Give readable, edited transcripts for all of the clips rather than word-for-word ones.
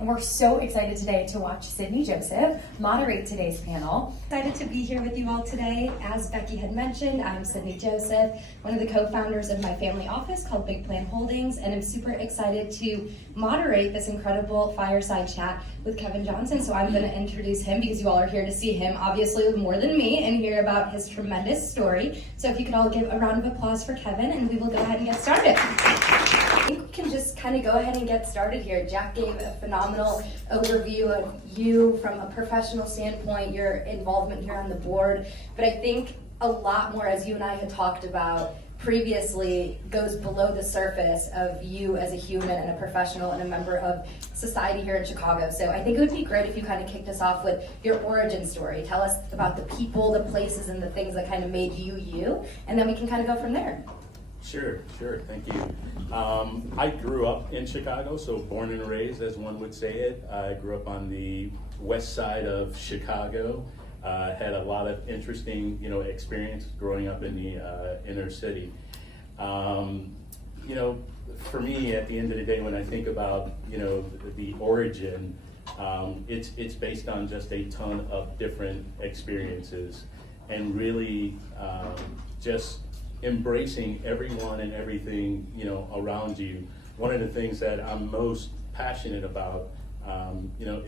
and we're so excited today to watch Sydni Joseph moderate today's panel. Excited to be here with you all today. As Becky had mentioned, I'm Sydni Joseph, one of the co-founders of my family office called Big Plan Holdings, and I'm super excited to moderate this incredible fireside chat with Kevin Johnson. So I'm going to introduce him because you all are here to see him, obviously more than me, and hear about his tremendous story. So if you could all give a round of applause for Kevin, and we will go ahead and get started. I think we can just kind of go ahead and get started here. Jack gave a phenomenal overview of you from a professional standpoint, your involvement here on the board, but I think a lot more, as you and I had talked about previously, goes below the surface of you as a human and a professional and a member of society here in Chicago. So I think it would be great if you kind of kicked us off with your origin story. Tell us about the people, the places, and the things that kind of made you you, and then we can kind of go from there. Sure, thank you. I grew up in Chicago, so born and raised, as one would say it. I grew up on the west side of Chicago. Had a lot of interesting, experience growing up in the inner city. For me, at the end of the day, when I think about, the origin, it's based on just a ton of different experiences, and really just embracing everyone and everything, around you. One of the things that I'm most passionate about,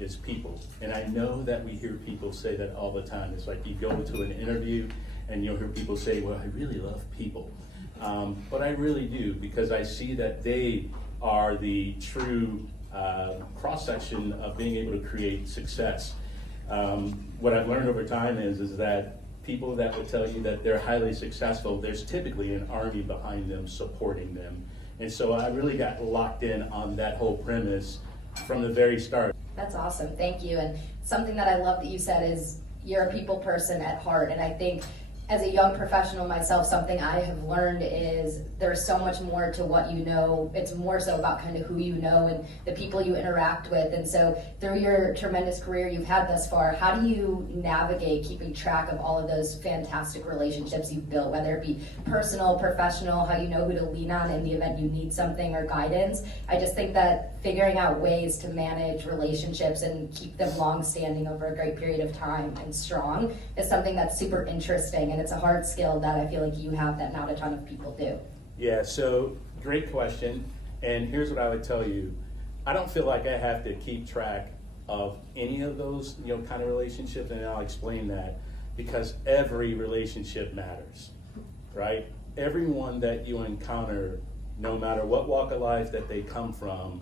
is people. And I know that we hear people say that all the time. It's like you go to an interview and you'll hear people say, well, I really love people. But I really do, because I see that they are the true cross-section of being able to create success. What I've learned over time is that people that would tell you that they're highly successful, there's typically an army behind them supporting them. And so I really got locked in on that whole premise from the very start. That's awesome, thank you. And something that I love that you said is you're a people person at heart, and I think as a young professional myself, something I have learned is there's so much more to what you know. It's more so about kind of who you know and the people you interact with. And so through your tremendous career you've had thus far, how do you navigate keeping track of all of those fantastic relationships you've built, whether it be personal, professional, how you know who to lean on in the event you need something or guidance? I just think that figuring out ways to manage relationships and keep them long-standing over a great period of time and strong is something that's super interesting, and it's a hard skill that I feel like you have that not a ton of people do. Yeah, so great question. And here's what I would tell you. I don't feel like I have to keep track of any of those, kind of relationships, and I'll explain that, because every relationship matters, right? Everyone that you encounter, no matter what walk of life that they come from,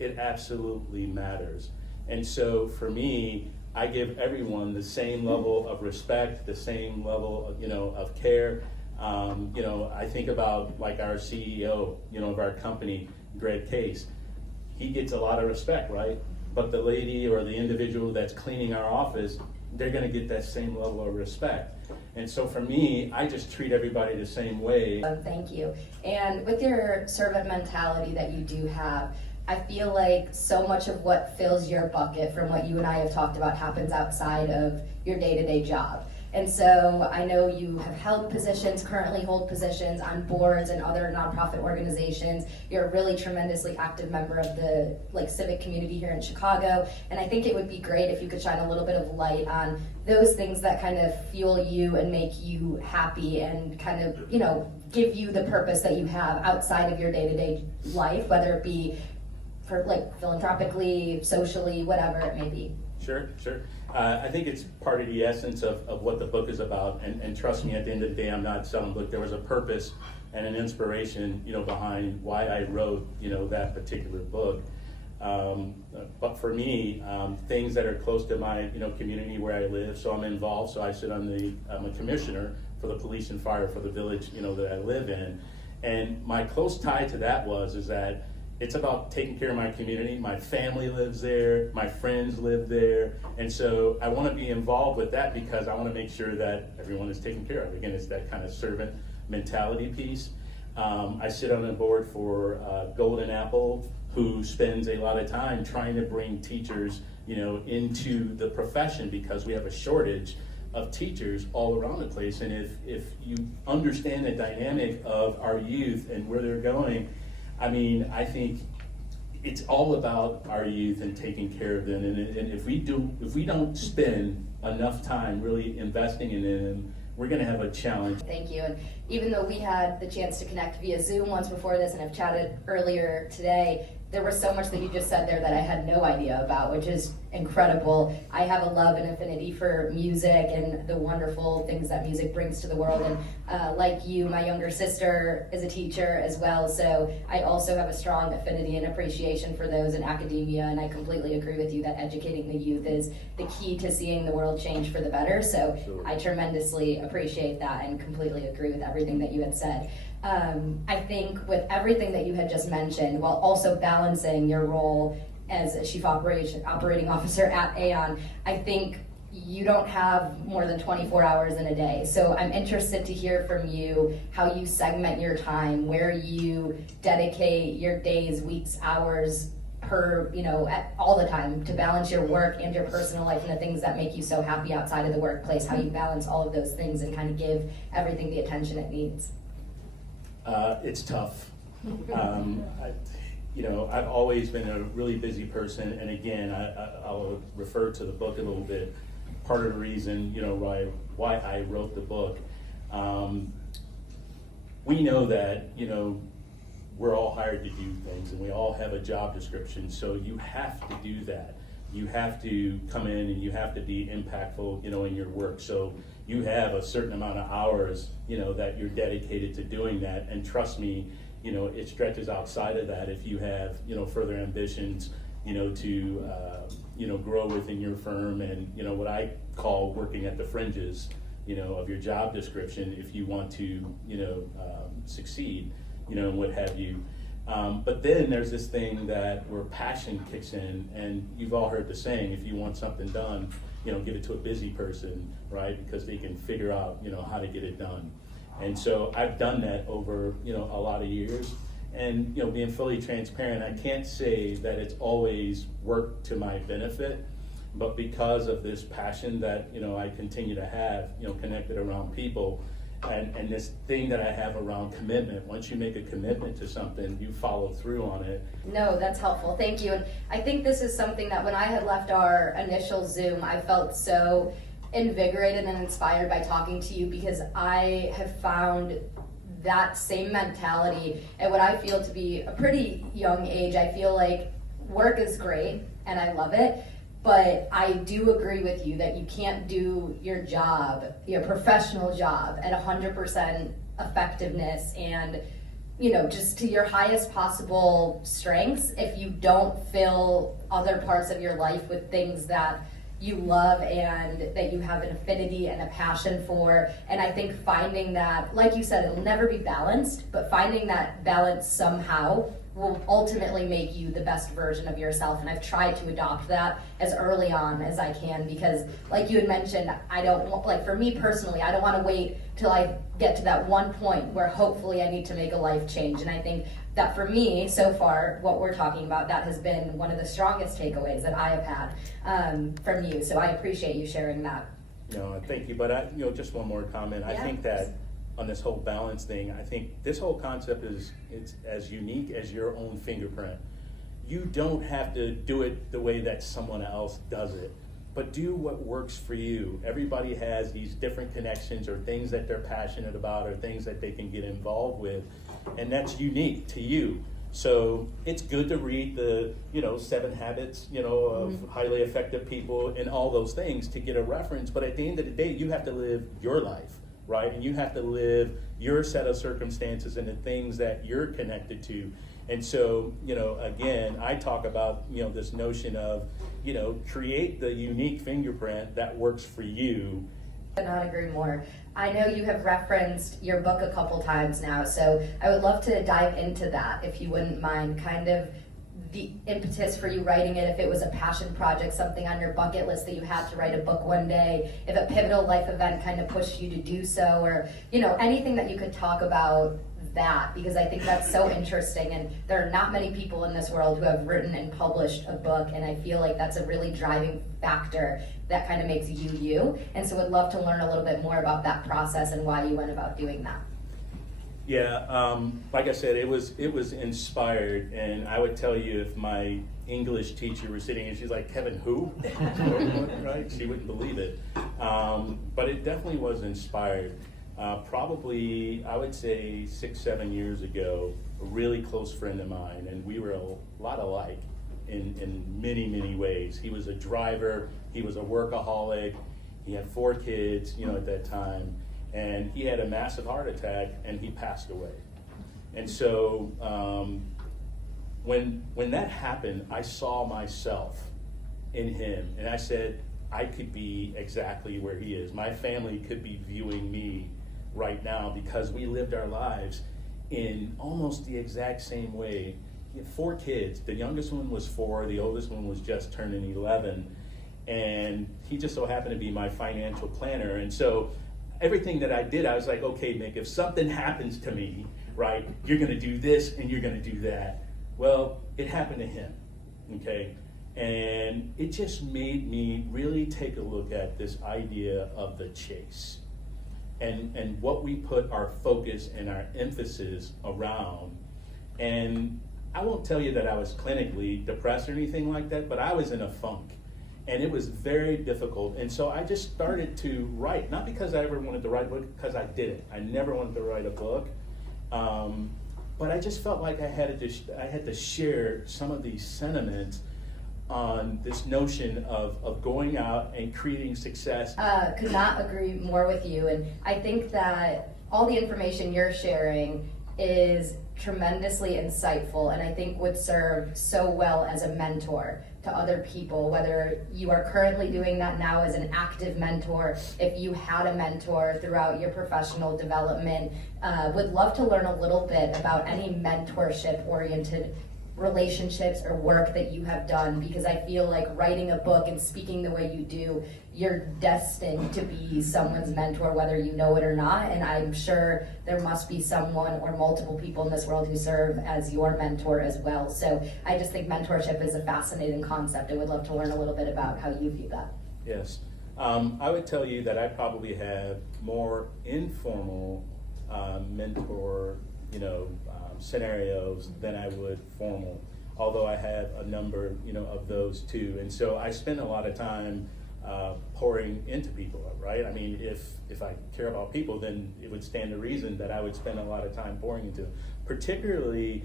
it absolutely matters. And so for me, I give everyone the same level of respect, the same level of, of care. I think about like our CEO, of our company, Greg Case. He gets a lot of respect, right? But the lady or the individual that's cleaning our office, they're gonna get that same level of respect. And so for me, I just treat everybody the same way. Thank you. And with your servant mentality that you do have, I feel like so much of what fills your bucket from what you and I have talked about happens outside of your day-to-day job. And so I know you have held positions, currently hold positions on boards and other nonprofit organizations. You're a really tremendously active member of the civic community here in Chicago. And I think it would be great if you could shine a little bit of light on those things that kind of fuel you and make you happy and kind of, give you the purpose that you have outside of your day-to-day life, whether it be for philanthropically, socially, whatever it may be. Sure. I think it's part of the essence of what the book is about, and trust me, at the end of the day, I'm not selling a book. There was a purpose and an inspiration, behind why I wrote, that particular book. But for me, things that are close to my, community where I live, so I'm involved. So I sit on I'm a commissioner for the police and fire for the village, that I live in, and my close tie to that is that it's about taking care of my community. My family lives there, my friends live there, and so I want to be involved with that because I want to make sure that everyone is taken care of. Again, it's that kind of servant mentality piece. I sit on a board for Golden Apple, who spends a lot of time trying to bring teachers, into the profession because we have a shortage of teachers all around the place. And if you understand the dynamic of our youth and where they're going, I think it's all about our youth and taking care of them. And if we don't spend enough time really investing in them, we're going to have a challenge. Thank you. And even though we had the chance to connect via Zoom once before this and have chatted earlier today, there was so much that you just said there that I had no idea about, which is incredible. I have a love and affinity for music and the wonderful things that music brings to the world. And like you, my younger sister is a teacher as well, so I also have a strong affinity and appreciation for those in academia, and I completely agree with you that educating the youth is the key to seeing the world change for the better. So Sure. I tremendously appreciate that and completely agree with everything that you had said. I think with everything that you had just mentioned, while also balancing your role as a chief operating officer at Aon, I think you don't have more than 24 hours in a day. So I'm interested to hear from you how you segment your time, where you dedicate your days, weeks, hours per, all the time to balance your work and your personal life and the things that make you so happy outside of the workplace, how you balance all of those things and kind of give everything the attention it needs. It's tough. I've always been a really busy person, and again, I'll refer to the book a little bit. Part of the reason, why I wrote the book. We know that, we're all hired to do things, and we all have a job description, so you have to do that. You have to come in and you have to be impactful, in your work. So you have a certain amount of hours, that you're dedicated to doing that. And trust me, it stretches outside of that if you have, further ambitions, to grow within your firm and, what I call working at the fringes, of your job description if you want to, succeed, and what have you. But then there's this thing where passion kicks in, and you've all heard the saying, if you want something done, give it to a busy person, right? Because they can figure out, how to get it done. And so I've done that over, a lot of years. And, being fully transparent, I can't say that it's always worked to my benefit, but because of this passion that, I continue to have, connected around people, and this thing that I have around commitment. Once you make a commitment to something, you follow through on it. No, that's helpful. Thank you. And I think this is something that when I had left our initial Zoom, I felt so invigorated and inspired by talking to you, because I have found that same mentality at what I feel to be a pretty young age. I feel like work is great and I love it, but I do agree with you that you can't do your job, your professional job, at 100% effectiveness and, just to your highest possible strengths if you don't fill other parts of your life with things that you love and that you have an affinity and a passion for. And I think finding that, like you said, it'll never be balanced, but finding that balance somehow will ultimately make you the best version of yourself. And I've tried to adopt that as early on as I can, because like you had mentioned, for me personally, I don't want to wait till I get to that one point where hopefully I need to make a life change. And I think that for me, so far, what we're talking about, that has been one of the strongest takeaways that I have had from you. So I appreciate you sharing that. Thank you. But just one more comment. Yeah. I think that on this whole balance thing, I think this whole concept it's as unique as your own fingerprint. You don't have to do it the way that someone else does it, but do what works for you. Everybody has these different connections or things that they're passionate about or things that they can get involved with, and that's unique to you. So it's good to read the 7 habits of highly effective people and all those things to get a reference, but at the end of the day you have to live your life, right? And you have to live your set of circumstances and the things that you're connected to. And so, again, I talk about, this notion of, create the unique fingerprint that works for you. I could not agree more. I know you have referenced your book a couple times now, so I would love to dive into that, if you wouldn't mind, kind of the impetus for you writing it, if it was a passion project, something on your bucket list that you had to write a book one day, if a pivotal life event kind of pushed you to do so, or, anything that you could talk about that, because I think that's so interesting, and there are not many people in this world who have written and published a book, and I feel like that's a really driving factor that kind of makes you you. And so would love to learn a little bit more about that process and why you went about doing that. Yeah, like I said, it was inspired, and I would tell you if my English teacher were sitting and she's like, Kevin, who? Right? She wouldn't believe it. But it definitely was inspired. Probably, I would say 6-7 years ago, a really close friend of mine, and we were a lot alike in many, many ways. He was a driver, he was a workaholic, he had 4 kids, at that time. And he had a massive heart attack, and he passed away. And so when that happened, I saw myself in him, and I said, I could be exactly where he is. My family could be viewing me right now because we lived our lives in almost the exact same way. He had 4 kids. The youngest one was 4, the oldest one was just turning 11, and he just so happened to be my financial planner. And so everything that I did, I was like, okay, Nick, if something happens to me, right, you're gonna do this and you're gonna do that. Well, it happened to him, okay? And it just made me really take a look at this idea of the chase and what we put our focus and our emphasis around. And I won't tell you that I was clinically depressed or anything like that, but I was in a funk. And it was very difficult. And so I just started to write, not because I ever wanted to write a book, because I didn't. I never wanted to write a book. But I just felt like I had to share some of these sentiments on this notion of going out and creating success. Could not agree more with you. And I think that all the information you're sharing is tremendously insightful, and I think would serve so well as a mentor to other people, whether you are currently doing that now as an active mentor, if you had a mentor throughout your professional development. Would love to learn a little bit about any mentorship-oriented relationships or work that you have done, because I feel like writing a book and speaking the way you do, you're destined to be someone's mentor, whether you know it or not. And I'm sure there must be someone or multiple people in this world who serve as your mentor as well. So I just think mentorship is a fascinating concept. I would love to learn a little bit about how you view that. Yes. I would tell you that I probably have more informal mentor, scenarios than I would formal, although I have a number, of those too. And so I spend a lot of time pouring into people, right? I mean, if I care about people, then it would stand to reason that I would spend a lot of time pouring into them, particularly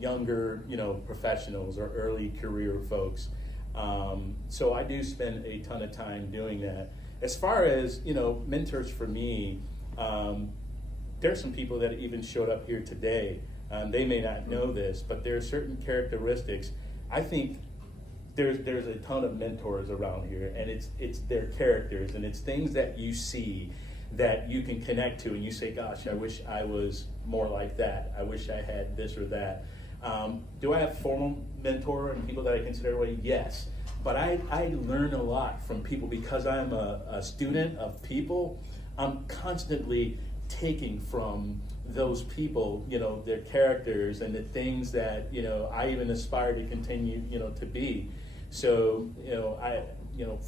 younger, professionals or early career folks. So I do spend a ton of time doing that. As far as, mentors for me, there's some people that even showed up here today. They may not know this, but there are certain characteristics. I think there's a ton of mentors around here, and it's their characters, and it's things that you see that you can connect to, and you say, gosh, I wish I was more like that. I wish I had this or that. Do I have formal mentor and people that I consider away? Yes. But I learn a lot from people because I'm a student of people. I'm constantly taking from those people, their characters and the things that, I even aspire to continue, to be. So,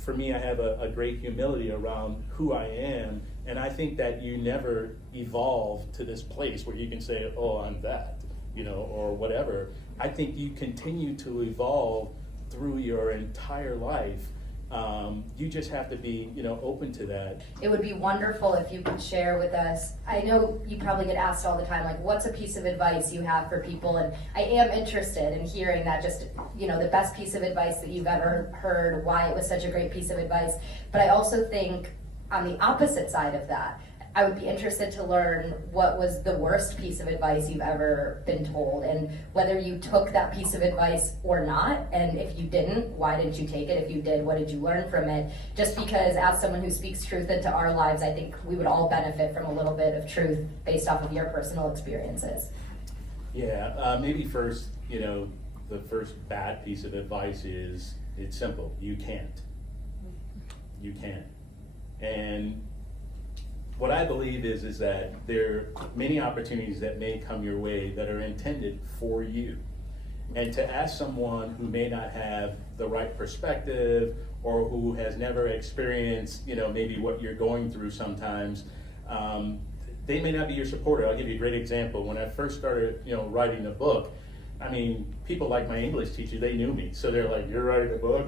for me, I have a great humility around who I am. And I think that you never evolve to this place where you can say, oh, I'm that, or whatever. I think you continue to evolve through your entire life. You just have to be, open to that. It would be wonderful if you could share with us. I know you probably get asked all the time, like, what's a piece of advice you have for people? And I am interested in hearing that, just, the best piece of advice that you've ever heard, why it was such a great piece of advice. But I also think on the opposite side of that, I would be interested to learn what was the worst piece of advice you've ever been told, and whether you took that piece of advice or not, and if you didn't, why didn't you take it? If you did, what did you learn from it? Just because as someone who speaks truth into our lives, I think we would all benefit from a little bit of truth based off of your personal experiences. Yeah, maybe first, the first bad piece of advice is, it's simple, you can't. You can't. And what I believe is that there are many opportunities that may come your way that are intended for you. And to ask someone who may not have the right perspective or who has never experienced, maybe what you're going through sometimes, they may not be your supporter. I'll give you a great example. When I first started, writing a book, I mean, people like my English teacher, they knew me. So they're like, you're writing a book?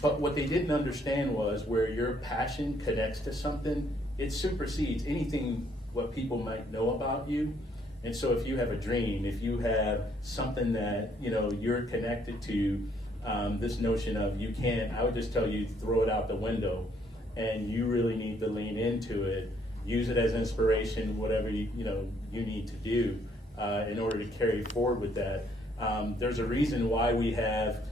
But what they didn't understand was where your passion connects to something, it supersedes anything what people might know about you. And so if you have a dream, if you have something that, you're connected to, this notion of you can't, I would just tell you, throw it out the window. And you really need to lean into it, use it as inspiration, whatever you need to do in order to carry forward with that. There's a reason why we have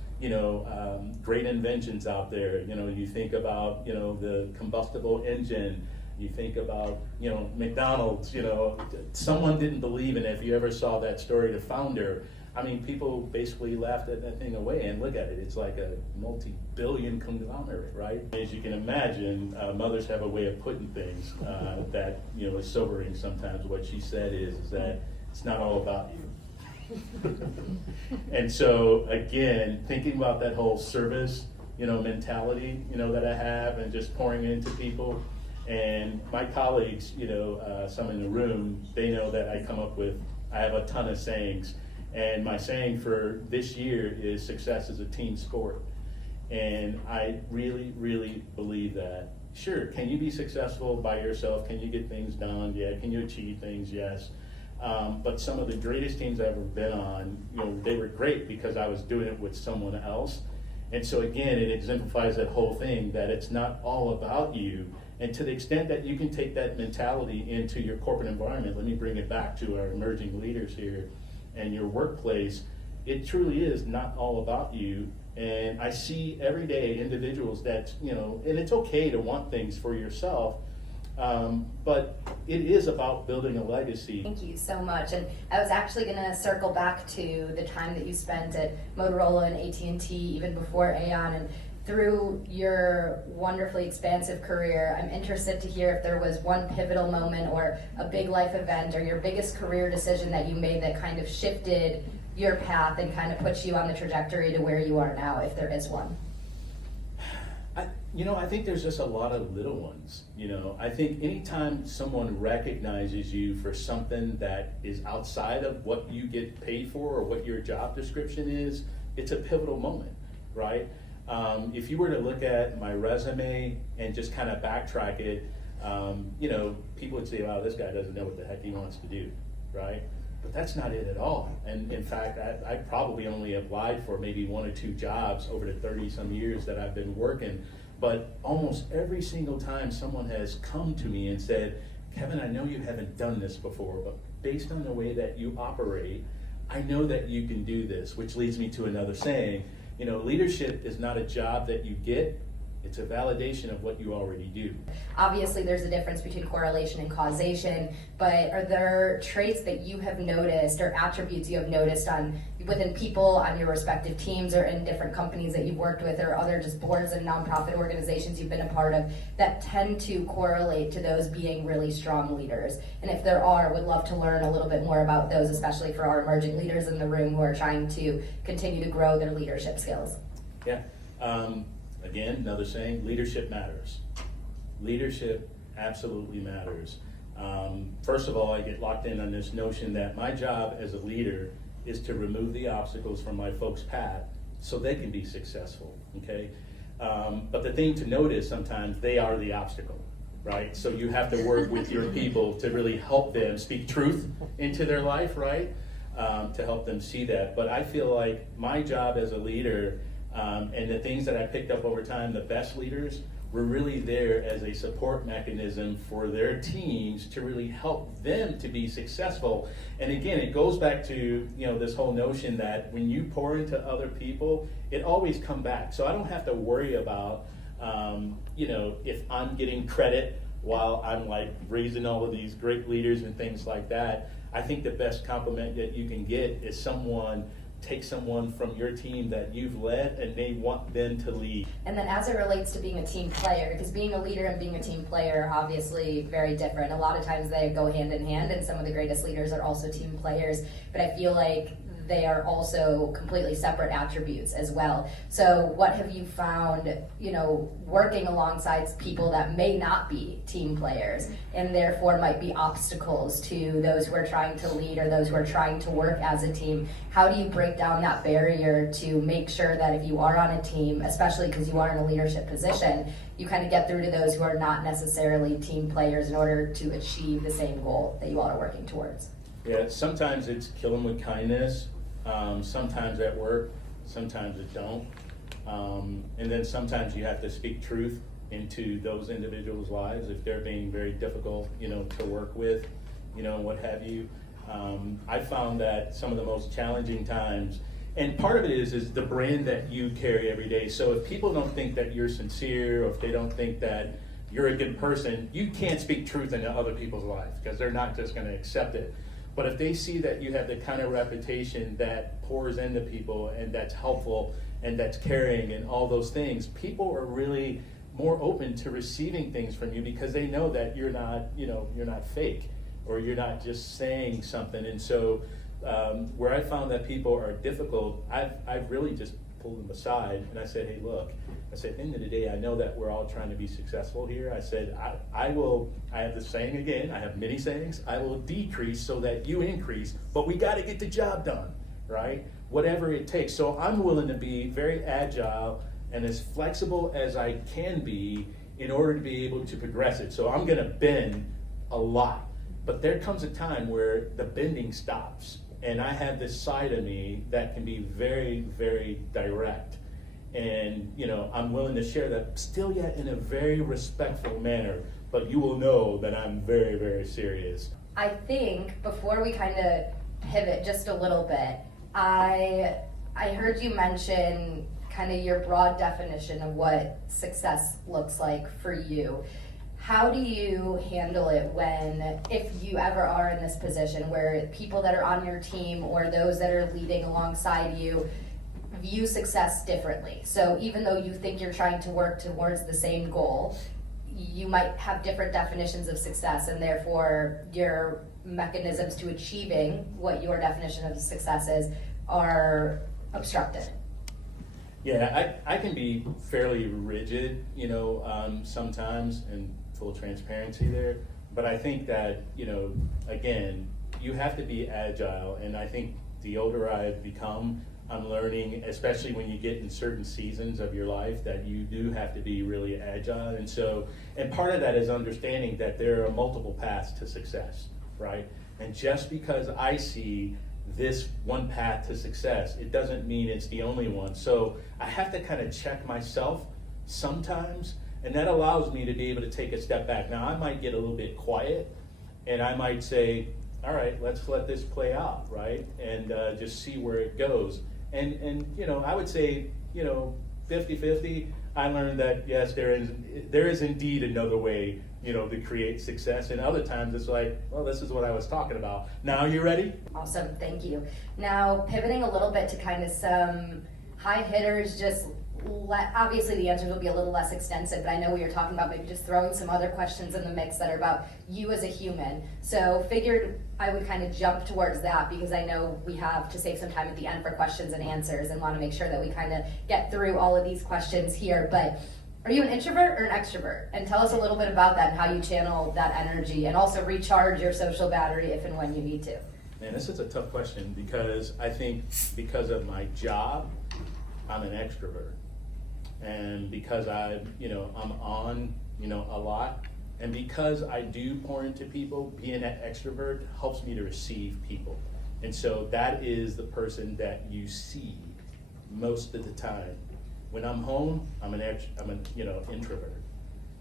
great inventions out there. You think about the combustible engine. You think about McDonald's. Someone didn't believe in it. If you ever saw that story, the founder. I mean, people basically laughed at that thing away, and look at it. It's like a multi-billion conglomerate, right? As you can imagine, mothers have a way of putting things that is sobering sometimes. What she said is that it's not all about you. And so again, thinking about that whole service, mentality, that I have, and just pouring into people. And my colleagues, some in the room, they know that I have a ton of sayings. And my saying for this year is success is a team sport. And I really, really believe that. Sure, can you be successful by yourself? Can you get things done? Yeah. Can you achieve things? Yes. But some of the greatest teams I've ever been on, they were great because I was doing it with someone else. And so again, it exemplifies that whole thing that it's not all about you. And to the extent that you can take that mentality into your corporate environment, let me bring it back to our emerging leaders here and your workplace, it truly is not all about you. And I see every day individuals that, and it's okay to want things for yourself, but it is about building a legacy. Thank you so much. And I was actually going to circle back to the time that you spent at Motorola and AT&T, even before Aon, and through your wonderfully expansive career, I'm interested to hear if there was one pivotal moment or a big life event or your biggest career decision that you made that kind of shifted your path and kind of puts you on the trajectory to where you are now, if there is one. I think there's just a lot of little ones. I think anytime someone recognizes you for something that is outside of what you get paid for or what your job description is, it's a pivotal moment, right? If you were to look at my resume and just kind of backtrack it, people would say, wow, this guy doesn't know what the heck he wants to do, right? But that's not it at all. And in fact, I probably only applied for maybe 1 or 2 jobs over the 30-some years that I've been working. But almost every single time someone has come to me and said, Kevin, I know you haven't done this before, but based on the way that you operate, I know that you can do this, which leads me to another saying. Leadership is not a job that you get, it's a validation of what you already do. Obviously, there's a difference between correlation and causation, but are there traits that you have noticed or attributes you have noticed within people on your respective teams or in different companies that you've worked with or other just boards and nonprofit organizations you've been a part of that tend to correlate to those being really strong leaders? And if there are, would love to learn a little bit more about those, especially for our emerging leaders in the room who are trying to continue to grow their leadership skills. Yeah. Again, another saying, leadership matters. Leadership absolutely matters. First of all, I get locked in on this notion that my job as a leader is to remove the obstacles from my folks' path so they can be successful, okay? But the thing to note is sometimes they are the obstacle, right? So you have to work with your people to really help them speak truth into their life, right? To help them see that. But I feel like my job as a leader and the things that I picked up over time, the best leaders were really there as a support mechanism for their teams to really help them to be successful. And again, it goes back to this whole notion that when you pour into other people, it always comes back. So I don't have to worry about if I'm getting credit while I'm like raising all of these great leaders and things like that. I think the best compliment that you can get is take someone from your team that you've led and they want them to lead. And then as it relates to being a team player, because being a leader and being a team player are obviously very different. A lot of times they go hand in hand, and some of the greatest leaders are also team players. But I feel like they are also completely separate attributes as well. So what have you found, working alongside people that may not be team players and therefore might be obstacles to those who are trying to lead or those who are trying to work as a team? How do you break down that barrier to make sure that if you are on a team, especially because you are in a leadership position, you kind of get through to those who are not necessarily team players in order to achieve the same goal that you all are working towards? Yeah, sometimes it's kill them with kindness, sometimes at work, sometimes it don't. And then sometimes you have to speak truth into those individuals' lives if they're being very difficult, to work with, what have you. I found that some of the most challenging times, and part of it is the brand that you carry every day. So if people don't think that you're sincere, or if they don't think that you're a good person, you can't speak truth into other people's lives because they're not just going to accept it. But if they see that you have the kind of reputation that pours into people and that's helpful and that's caring and all those things, people are really more open to receiving things from you because they know that you're not fake or you're not just saying something. And so where I found that people are difficult, I've really just pulled them aside and I said, hey, look, at the end of the day, I know that we're all trying to be successful here. I said, I have the saying again, I have many sayings, I will decrease so that you increase, but we got to get the job done, right? Whatever it takes. So I'm willing to be very agile and as flexible as I can be in order to be able to progress it. So I'm going to bend a lot, but there comes a time where the bending stops. And I have this side of me that can be very, very direct. And, I'm willing to share that still yet in a very respectful manner, but you will know that I'm very, very serious. I think before we kind of pivot just a little bit, I heard you mention kind of your broad definition of what success looks like for you. How do you handle it if you ever are in this position where people that are on your team or those that are leading alongside you view success differently? So even though you think you're trying to work towards the same goal, you might have different definitions of success, and therefore your mechanisms to achieving what your definition of success is are obstructed. Yeah, I can be fairly rigid, sometimes, and full transparency there. But I think that, again, you have to be agile. And I think the older I've become, I'm learning, especially when you get in certain seasons of your life, that you do have to be really agile. And part of that is understanding that there are multiple paths to success, right? And just because I see this one path to success, it doesn't mean it's the only one. So I have to kind of check myself sometimes, and that allows me to be able to take a step back. Now, I might get a little bit quiet, and I might say, all right, let's let this play out, right? And just see where it goes. And I would say, 50-50. I learned that, yes, there is indeed another way, to create success. And other times it's like, well, this is what I was talking about. Now you ready? Awesome, thank you. Now, pivoting a little bit to kind of some high hitters, obviously the answers will be a little less extensive, but I know we were talking about maybe just throwing some other questions in the mix that are about you as a human. So figured I would kind of jump towards that because I know we have to save some time at the end for questions and answers and want to make sure that we kind of get through all of these questions here. But are you an introvert or an extrovert? And tell us a little bit about that and how you channel that energy and also recharge your social battery if and when you need to. Man, this is a tough question because I think because of my job, I'm an extrovert. And because I'm on, a lot, and because I do pour into people, being an extrovert helps me to receive people. And so that is the person that you see most of the time. When I'm home, I'm an introvert.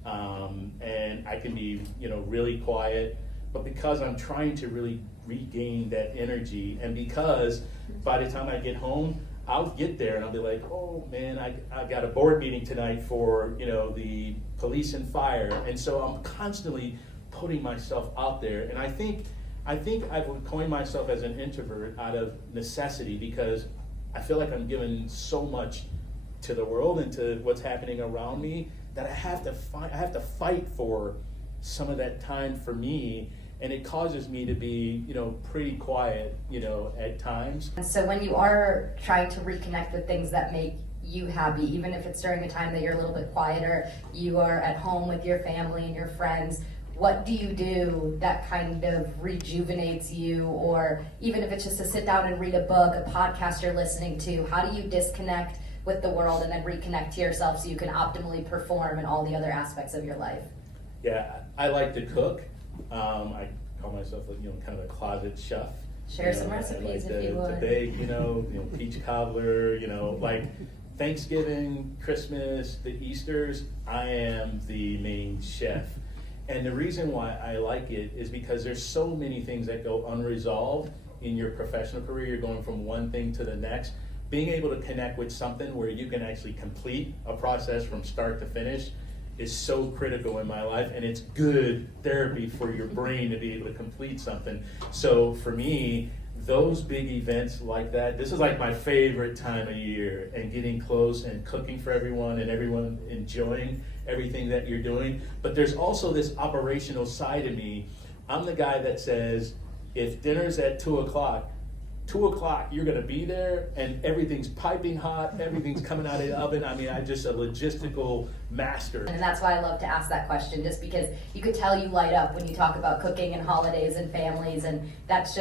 And I can be, really quiet, but because I'm trying to really regain that energy, and because by the time I get home, I'll get there and I'll be like, oh man, I got a board meeting tonight for, the police and fire. And so I'm constantly putting myself out there. And I think I've coined myself as an introvert out of necessity because I feel like I'm giving so much to the world and to what's happening around me that I have to fight for some of that time for me. and it causes me to be, pretty quiet, at times. And so when you are trying to reconnect with things that make you happy, even if it's during a time that you're a little bit quieter, you are at home with your family and your friends, what do you do that kind of rejuvenates you? Or even if it's just to sit down and read a book, a podcast you're listening to, how do you disconnect with the world and then reconnect to yourself so you can optimally perform in all the other aspects of your life? Yeah, I like to cook. I call myself, kind of a closet chef. Share some recipes if you would. To bake, peach cobbler, like Thanksgiving, Christmas, the Easters, I am the main chef. And the reason why I like it is because there's so many things that go unresolved in your professional career. You're going from one thing to the next. Being able to connect with something where you can actually complete a process from start to finish is so critical in my life, and it's good therapy for your brain to be able to complete something. So for me, those big events like that, this is like my favorite time of year, and getting close and cooking for everyone and everyone enjoying everything that you're doing. But there's also this operational side of me. I'm the guy that says, if dinner's at 2 o'clock, you're gonna be there, and everything's piping hot, everything's coming out of the oven. I mean, I'm just a logistical master. And that's why I love to ask that question, just because you could tell you light up when you talk about cooking and holidays and families, and that's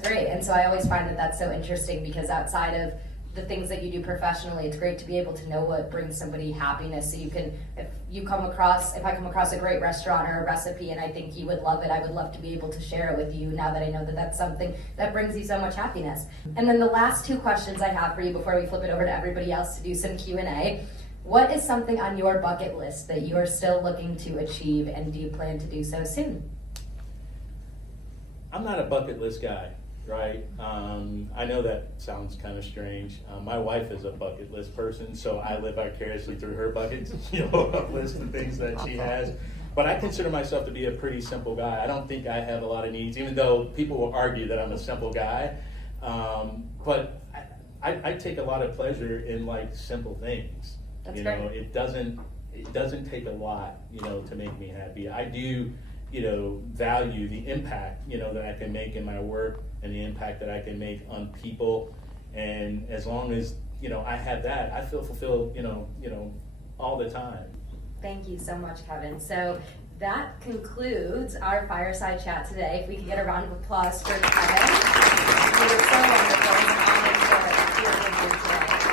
great. And so I always find that that's so interesting, because outside of the things that you do professionally, it's great to be able to know what brings somebody happiness. So you can, if I come across a great restaurant or a recipe and I think you would love it, I would love to be able to share it with you now that I know that that's something that brings you so much happiness. And then the last two questions I have for you before we flip it over to everybody else to do some Q&A. What is something on your bucket list that you are still looking to achieve, and do you plan to do so soon? I'm not a bucket list guy, right? I know that sounds kind of strange. My wife is a bucket list person, so I live vicariously through her buckets, a list of things that she has. But I consider myself to be a pretty simple guy. I don't think I have a lot of needs, even though people will argue that I'm a simple guy. But I take a lot of pleasure in like simple things. That's great. It doesn't take a lot, to make me happy. I do, value the impact, that I can make in my work, and the impact that I can make on people. And as long as, I have that, I feel fulfilled, all the time. Thank you so much, Kevin. So that concludes our fireside chat today. If we could get a round of applause for Kevin. You were so wonderful. It was an honor to be with you today.